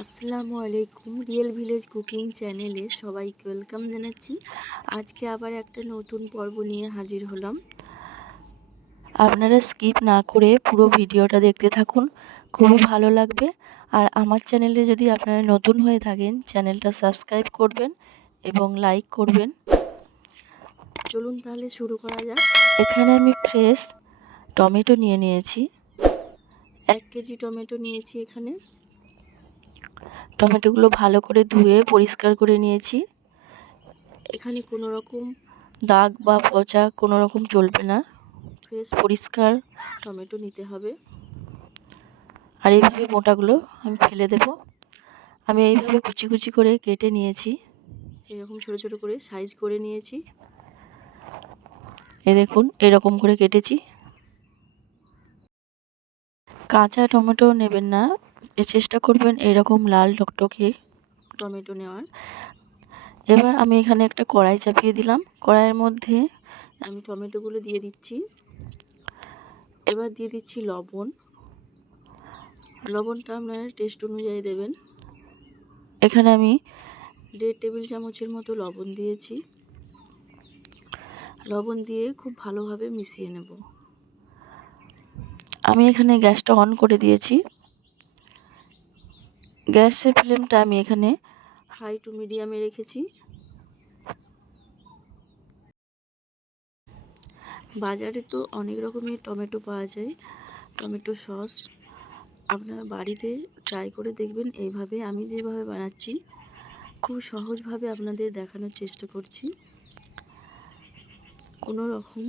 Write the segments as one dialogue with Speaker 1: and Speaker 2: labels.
Speaker 1: আসসালামু আলাইকুম real village cooking চ্যানেলে সবাইকে ওয়েলকাম জানাচ্ছি। আজকে আবার একটা নতুন পর্ব নিয়ে হাজির হলাম। আপনারা স্কিপ না করে পুরো ভিডিওটা দেখতে থাকুন, খুবই ভালো লাগবে। আর আমার চ্যানেলে যদি আপনারা নতুন হয়ে থাকেন চ্যানেলটা সাবস্ক্রাইব করবেন এবং লাইক করবেন। চলুন তাহলে শুরু করা যাক। এখানে আমি ফ্রেশ টমেটো নিয়ে নিয়েছি। এক কেজি টমেটো নিয়েছি এখানে। টমেটোগুলো ভালো করে ধুয়ে পরিষ্কার করে নিয়েছি। এখানে কোনো রকম দাগ বা পচা কোনো রকম চলবে না। ফ্রেশ পরিষ্কার টমেটো নিতে হবে। আর এইভাবে মোটাগুলো আমি ফেলে দেব। আমি এইভাবে কুচি কুচি করে কেটে নিয়েছি। এরকম ছোট ছোট করে সাইজ করে নিয়েছি। এ দেখুন, এরকম করে কেটেছি। কাঁচা টমেটো নেবেন না। চেষ্টা করবেন এরকম লাল টকটকে টমেটো নেওয়ার। এবার আমি এখানে একটা কড়াই চাপিয়ে দিলাম। কড়াইয়ের মধ্যে আমি টমেটোগুলো দিয়ে দিচ্ছি। এবার দিয়ে দিচ্ছি লবণ। লবণটা আপনার টেস্ট অনুযায়ী দেবেন। এখানে আমি দেড় টেবিল চামচের মতো লবণ দিয়েছি। লবণ দিয়ে খুব ভালোভাবে মিশিয়ে নেব। আমি এখানে গ্যাসটা অন করে দিয়েছি। গ্যাসের ফ্লেমটা আমি এখানে হাই টু মিডিয়ামে রেখেছি। বাজারে তো অনেক রকমের টমেটো পাওয়া যায়, টমেটো সস। আপনারা বাড়িতে ট্রাই করে দেখবেন, এইভাবে আমি যেভাবে বানাচ্ছি, খুব সহজভাবে আপনাদের দেখানোর চেষ্টা করছি। কোনো রকম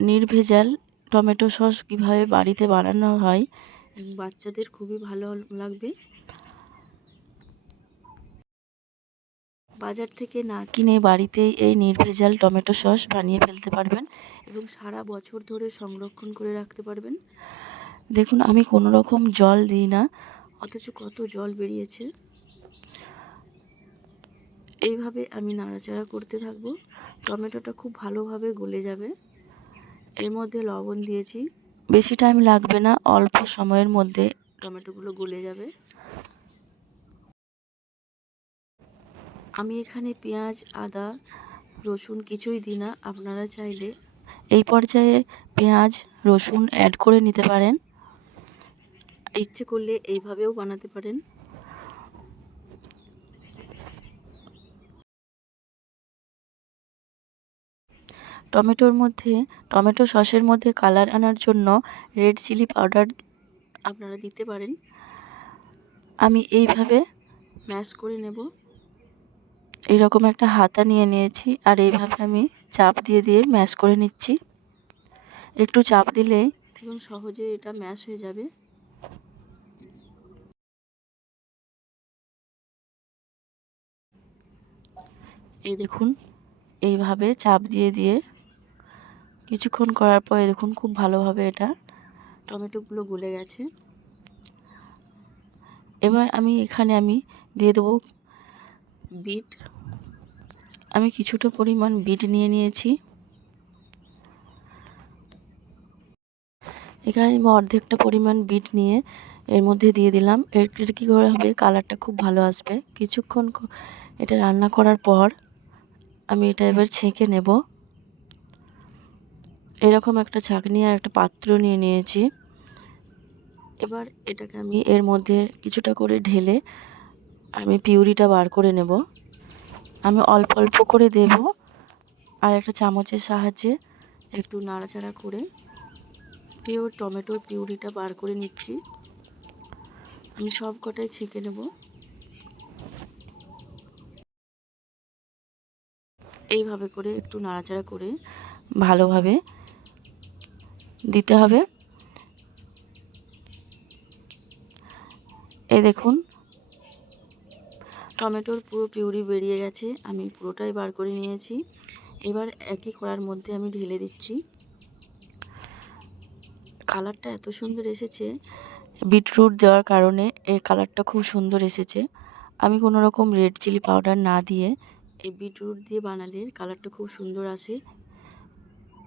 Speaker 1: নির্ভেজাল টমেটো সস কীভাবে বাড়িতে বানানো হয় এবং বাচ্চাদের খুবই ভালো লাগবে। বাজার থেকে না কিনে বাড়িতেই এই নির্ভেজাল টমেটো সস বানিয়ে ফেলতে পারবেন। এবং সারা বছর ধরে সংরক্ষণ করে রাখতে পারবেন। দেখুন আমি কোনো রকম জল দিই না অথচ কত জল বেরিয়েছে। এইভাবে আমি নাড়াচাড়া করতে থাকব। টমেটোটা খুব ভালোভাবে গলে যাবে। এর মধ্যে লবণ দিয়েছি। বেশি টাইম লাগবে না অল্প সময়ের মধ্যে টমেটোগুলো গলে যাবে। আমি এখানে পেঁয়াজ, আদা, রসুন কিছুই দিই না। আপনারা চাইলে এই পর্যায়ে পেঁয়াজ, রসুন অ্যাড করে নিতে পারেন। ইচ্ছে করলে এইভাবেও বানাতে পারেন। টমেটোর মধ্যে, টমেটো সসের মধ্যে কালার আনার জন্য রেড চিলি পাউডার আপনারা দিতে পারেন। আমি এইভাবে ম্যাশ করে নেব। এইরকম একটা হাতা নিয়ে নিয়েছি আর এইভাবে আমি চাপ দিয়ে দিয়ে ম্যাশ করে নিচ্ছি। একটু চাপ দিলেই দেখুন সহজে এটা ম্যাশ হয়ে যাবে। এই দেখুন, এইভাবে চাপ দিয়ে দিয়ে কিছুক্ষণ করার পরে দেখুন খুব ভালোভাবে এটা টমেটোগুলো গলে গেছে। এবার আমি এখানে আমি দিয়ে দেবো বিট। আমি কিছুটা পরিমাণ বিট নিয়ে নিয়েছি। এখানে আমি অর্ধেকটা পরিমাণ বিট নিয়ে এর মধ্যে দিয়ে দিলাম। এর কী করে হবে? কালারটা খুব ভালো আসবে। কিছুক্ষণ এটা রান্না করার পর আমি এটা এবার ছেঁকে নেব। এরকম একটা ছাঁকনি আর একটা পাত্র নিয়ে নিয়েছি। এবার এটাকে আমি এর মধ্যে কিছুটা করে ঢেলে আমি পিউরিটা বার করে নেব। আমি অল্প অল্প করে দেব। আর একটা চামচের সাহায্যে একটু নাড়াচাড়া করে পিওর টমেটোর পিউরিটা বার করে নিচ্ছি। আমি সব কটাই ছেঁকে নেব। এইভাবে করে একটু নাড়াচাড়া করে ভালোভাবে দিতে হবে। এই দেখুন টমেটোর পুরো পিউরি বেরিয়ে গেছে, আমি পুরোটাই বার করে নিয়েছি। এবার একই কড়ার মধ্যে আমি ঢেলে দিচ্ছি। কালারটা এত সুন্দর এসেছে, বিটরুট দেওয়ার কারণে এর কালারটা খুব সুন্দর এসেছে। আমি কোনো রকম রেড চিলি পাউডার না দিয়ে এই বিটরুট দিয়ে বানালে কালারটা খুব সুন্দর আসে।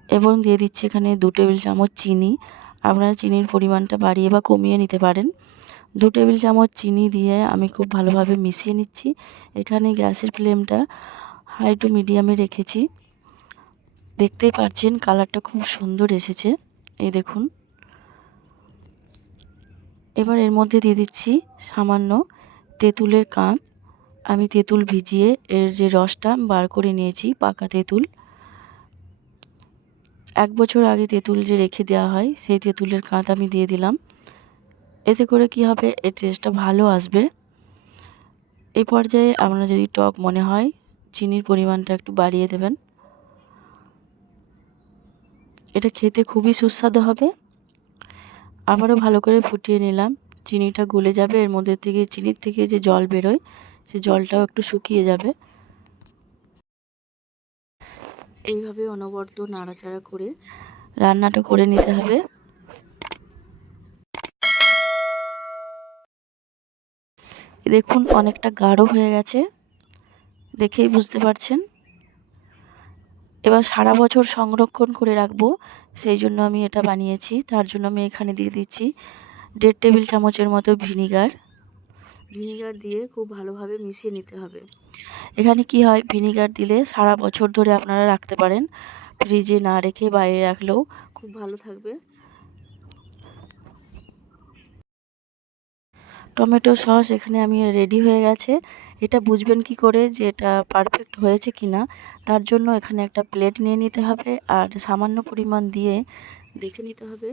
Speaker 1: এবং দিয়ে দিচ্ছি এখানে দু টেবিল চামচ চিনি। আপনারা চিনির পরিমাণটা বাড়িয়ে বা কমিয়ে নিতে পারেন। দু টেবিল চামচ চিনি দিয়ে আমি খুব ভালোভাবে মিশিয়ে নিচ্ছি। এখানে গ্যাসের ফ্লেমটা হাই টু মিডিয়ামে রেখেছি। দেখতেই পাচ্ছেন কালারটা খুব সুন্দর এসেছে। এই দেখুন। এবার এর মধ্যে দিয়ে দিচ্ছি সামান্য তেঁতুলের কাঁধ আমি তেঁতুল ভিজিয়ে এর যে রসটা বার করে নিয়েছি, পাকা তেঁতুল। এক বছর আগে তেঁতুল যে রেখে দেওয়া হয়, সেই তেঁতুলের কাঁধ আমি দিয়ে দিলাম। এতে করে কি হবে? এর টেস্টটা ভালো আসবে। এই পর্যায়ে আপনার যদি টক মনে হয়, চিনির পরিমাণটা একটু বাড়িয়ে দেবেন। এটা খেতে খুবই সুস্বাদু হবে। আবারও ভালো করে ফুটিয়ে নিলাম। চিনিটা গলে যাবে, এর মধ্যে থেকে, চিনির থেকে যে জল বেরোয়, সে জলটাও একটু শুকিয়ে যাবে। এইভাবে অনবরত নাড়াচাড়া করে রান্নাটা করে নিতে হবে। দেখুন অনেকটা গাঢ় হয়ে গেছে, দেখেই বুঝতে পারছেন। এবার সারা বছর সংরক্ষণ করে রাখব, সেই জন্য আমি এটা বানিয়েছি। তার জন্য আমি এখানে দিয়ে দিচ্ছি দেড় টেবিল চামচের মতো ভিনিগার। ভিনিগার দিয়ে খুব ভালোভাবে মিশিয়ে নিতে হবে। এখানে কি হয়, ভিনিগার দিলে সারা বছর ধরে আপনারা রাখতে পারেন। ফ্রিজে না রেখে বাইরে রাখলেও খুব ভালো থাকবে। টমেটো সস এখানে আমি রেডি হয়ে গেছে। এটা বুঝবেন কি করে যে এটা পারফেক্ট হয়েছে কি না তার জন্য এখানে একটা প্লেট নিয়ে নিতে হবে আর সামান্য পরিমাণ দিয়ে দেখে নিতে হবে।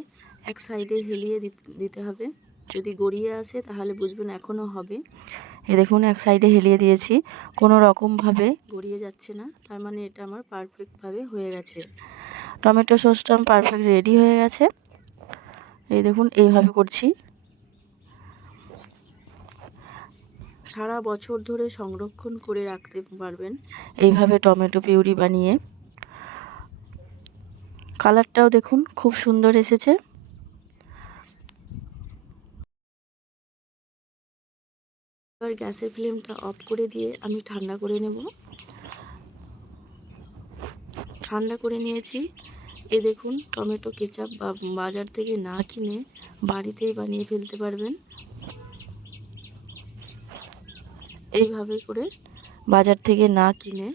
Speaker 1: এক সাইডে হেলিয়ে দিতে হবে। যদি গড়িয়ে আসে তাহলে বুঝবেন এখনও হবে। এ দেখুন, এক সাইডে হেলিয়ে দিয়েছি। কোনো রকমভাবে গড়িয়ে যাচ্ছে না। তার মানে এটা আমার পারফেক্টভাবে হয়ে গেছে। টমেটো সসটা পারফেক্ট রেডি হয়ে গেছে। এই দেখুন, এইভাবে করছি। সারা বছর ধরে সংরক্ষণ করে রাখতে পারবেন। এইভাবে টমেটো পিউরি বানিয়ে। কালারটাও দেখুন, খুব সুন্দর এসেছে। এবার গ্যাসের ফ্লেমটা অফ করে দিয়ে আমি ঠান্ডা করে নেব। ঠান্ডা করে নিয়েছি। এ দেখুন, টমেটো কেচাপ বা বাজার থেকে না কিনে বাড়িতেই বানিয়ে ফেলতে পারবেন। এইভাবে করে বাজার থেকে না কিনে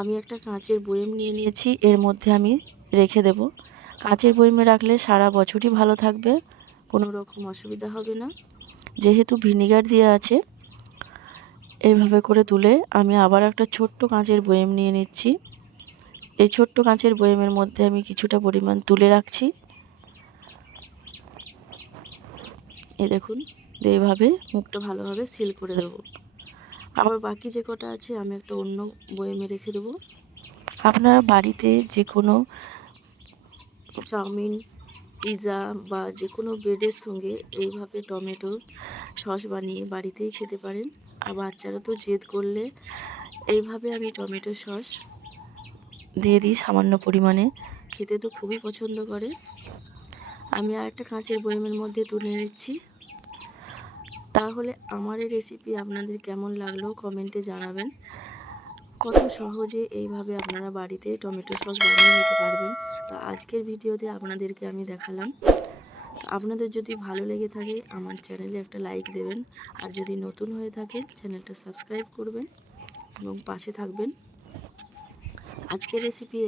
Speaker 1: আমি একটা কাঁচের বয়েম নিয়ে নিয়েছি, এর মধ্যে আমি রেখে দেব। কাঁচের বয়েমে রাখলে সারা বছরই ভালো থাকবে, কোনো রকম অসুবিধা হবে না। যেহেতু ভিনিগার দেওয়া আছে, এইভাবে করে তুলে আমি আবার একটা ছোট্ট কাঁচের বয়েম নিয়ে নিচ্ছি। এই ছোট্ট কাঁচের বয়েমের মধ্যে আমি কিছুটা পরিমাণ তুলে রাখছি। এই দেখুন, এইভাবে মুখটা ভালোভাবে সিল করে দেবো। আবার বাকি যে কটা আছে আমি একটা অন্য বয়েমে রেখে দেবো। আপনারা বাড়িতে যে কোনো চাউমিন পিৎজা বা যে কোনো ব্রেডের সঙ্গে এইভাবে টমেটো সস বানিয়ে বাড়িতেই খেতে পারেন। আর বাচ্চারা তো জেদ করলে এইভাবে আমি টমেটো সস দিয়ে দিই সামান্য পরিমাণে। খেতে তো খুবই পছন্দ করে। আমি আর একটা কাঁচের বয়েমের মধ্যে তুলে নিচ্ছি। তাহলে আমার এই রেসিপি আপনাদের কেমন লাগল কমেন্টে জানাবেন। কত সহজে এইভাবে আপনারা বাড়িতে টমেটো সস বানিয়ে নিতে পারবেন। তো আজকের ভিডিওতে আপনাদেরকে আমি দেখালাম। আপনাদের যদি ভালো লেগে থাকে আমার চ্যানেলে একটা লাইক দেবেন। আর যদি নতুন হয়ে থাকে চ্যানেলটা সাবস্ক্রাইব করবেন এবং পাশে থাকবেন। আজকের রেসিপি